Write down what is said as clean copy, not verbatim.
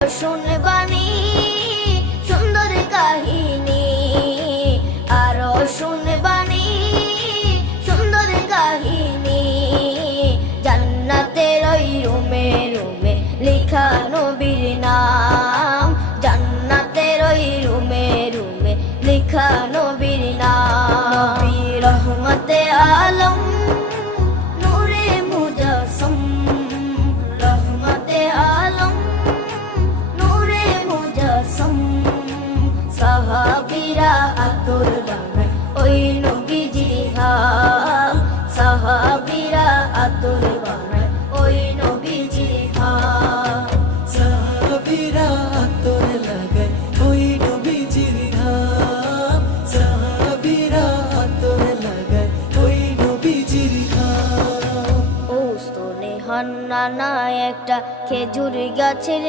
শুনবানি সুন্দর কাহিনী, আরো শুনবানি সুন্দর কাহিনী। জান্নাতের ওই রুমে রুমে লেখা নবীর নাম, জান্নাতের ওই রুমে রুমে লেখা নবীর নাম। নবী রহমতে আলম নূরে মুজাসসম, রহমতে আলম নূরে মুজাসসম। সাহাবীরা আতর বানায় ওই নবীজির ঘাম, সাহাবীরা আতর বানায় ওই নবীজির ঘাম। সাহাবীরা আতর লাগায় ওই নবীজির ঘাম, সাহাবীরা আতর লাগায় ওই নবীজির ঘাম। ও স্তনে হান্নানা একটা খেজুর গাছের